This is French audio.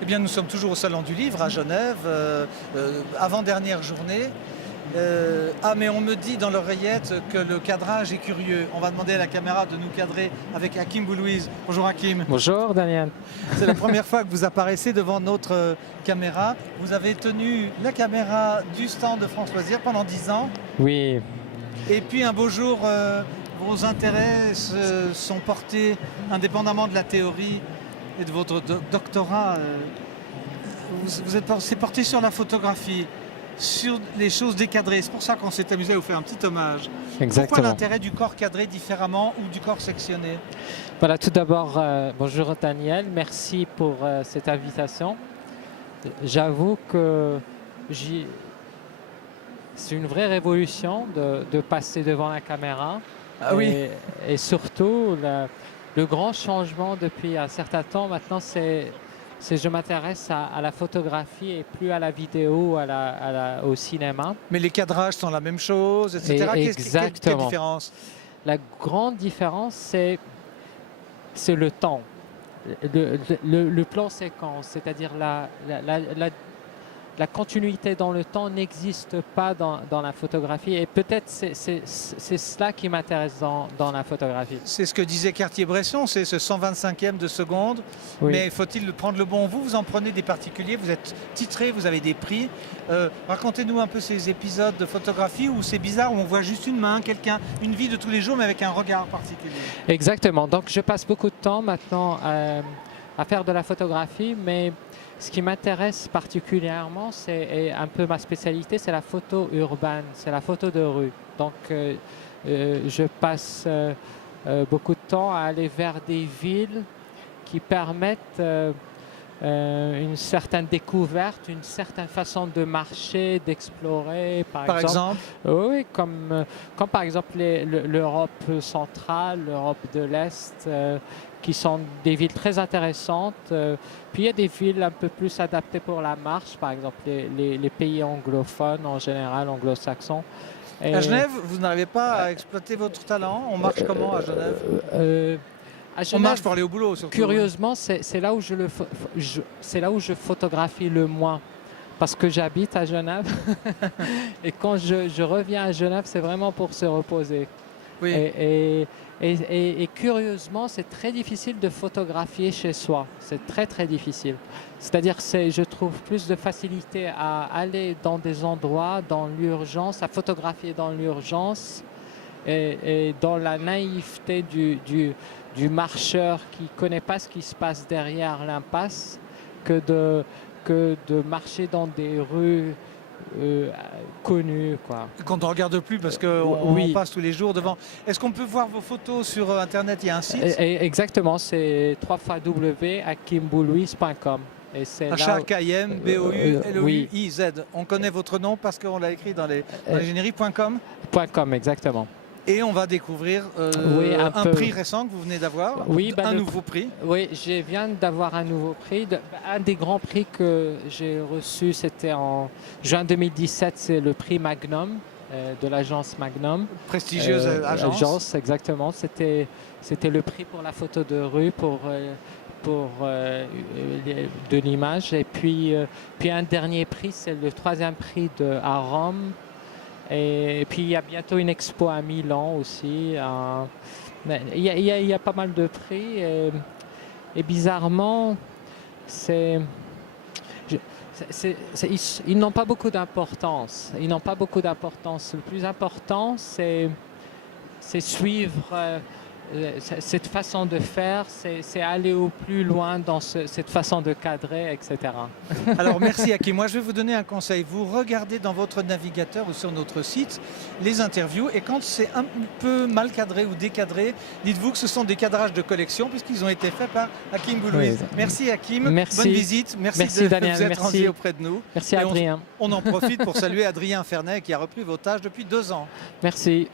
Eh bien, nous sommes toujours au Salon du Livre à Genève, avant-dernière journée. Mais on me dit dans l'oreillette que le cadrage est curieux. On va demander à la caméra de nous cadrer avec Hakim Boulouise. Bonjour Hakim. Bonjour Daniel. C'est la première fois que vous apparaissez devant notre caméra. Vous avez tenu la caméra du stand de France Loisirs pendant 10 ans. Oui. Et puis un beau jour, vos intérêts se sont portés, indépendamment de la théorie et de votre doctorat, c'est porté sur la photographie, sur les choses décadrées. C'est pour ça qu'on s'est amusé à vous faire un petit hommage. Exactement. Pourquoi l'intérêt du corps cadré différemment ou du corps sectionné? Voilà, tout d'abord, bonjour Daniel, merci pour cette invitation. J'avoue que c'est une vraie révolution de passer devant la caméra. Ah oui. Et surtout, le grand changement depuis un certain temps maintenant, c'est je m'intéresse à la photographie et plus à la vidéo, au cinéma. Mais les cadrages sont la même chose, etc. Exactement. Quelle différence? La grande différence, c'est le temps. Le plan séquence, c'est-à-dire la continuité dans le temps n'existe pas dans la photographie, et peut-être c'est cela qui m'intéresse dans la photographie. C'est ce que disait Cartier-Bresson, c'est ce 125e de seconde. Oui. Mais faut-il prendre le bon? Vous en prenez des particuliers, vous êtes titré, vous avez des prix. Racontez-nous un peu ces épisodes de photographie où c'est bizarre, où on voit juste une main, quelqu'un, une vie de tous les jours, mais avec un regard particulier. Exactement, donc je passe beaucoup de temps maintenant à faire de la photographie, mais ce qui m'intéresse particulièrement, et un peu ma spécialité, c'est la photo urbaine, c'est la photo de rue. Donc je passe beaucoup de temps à aller vers des villes qui permettent une certaine découverte, une certaine façon de marcher, d'explorer, par exemple. Oui, comme par exemple l'Europe centrale, l'Europe de l'Est, qui sont des villes très intéressantes. Puis il y a des villes un peu plus adaptées pour la marche, par exemple les pays anglophones en général, anglo-saxons. À Genève, vous n'arrivez pas à exploiter votre talent? On marche comment à Genève? On marche pour aller au boulot, surtout. Curieusement, c'est là où c'est là où je photographie le moins, parce que j'habite à Genève. Et quand je reviens à Genève, c'est vraiment pour se reposer. Oui. Et curieusement, c'est très difficile de photographier chez soi. C'est très très difficile. C'est-à-dire, je trouve plus de facilité à aller dans des endroits, dans l'urgence, à photographier dans l'urgence et dans la naïveté du marcheur qui ne connaît pas ce qui se passe derrière l'impasse, que de marcher dans des rues connues, quoi. Quand on ne regarde plus parce qu'on Oui. passe tous les jours devant. Est-ce qu'on peut voir vos photos sur Internet? Il y a un site? Exactement, c'est www.hakimboulouise.com. H-A-K-I-M-B-O-U-L-O-U-I-Z. On connaît votre nom parce qu'on l'a écrit dans les génériques.com. .com, exactement. Et on va découvrir un prix récent que vous venez d'avoir, Oui, un nouveau prix. Oui, je viens d'avoir un nouveau prix. Un des grands prix que j'ai reçu, c'était en juin 2017, c'est le prix Magnum de l'agence Magnum. Prestigieuse agence. Exactement. C'était le prix pour la photo de rue, de l'image. Et puis un dernier prix, c'est le 3e prix à Rome. Et puis il y a bientôt une expo à Milan aussi. Il y a pas mal de prix. Et bizarrement, ils n'ont pas beaucoup d'importance. Ils n'ont pas beaucoup d'importance. Le plus important, c'est suivre cette façon de faire, c'est aller au plus loin dans cette façon de cadrer, etc. Alors merci Hakim. Moi je vais vous donner un conseil. Vous regardez dans votre navigateur ou sur notre site les interviews, et quand c'est un peu mal cadré ou décadré, dites-vous que ce sont des cadrages de collection puisqu'ils ont été faits par Hakim Boulouise. Oui. Merci Hakim, merci. Bonne visite, merci de Daniel, vous être rendu auprès de nous. Merci Adrien. On en profite pour saluer Adrien Fernet qui a repris vos tâches depuis 2 ans. Merci.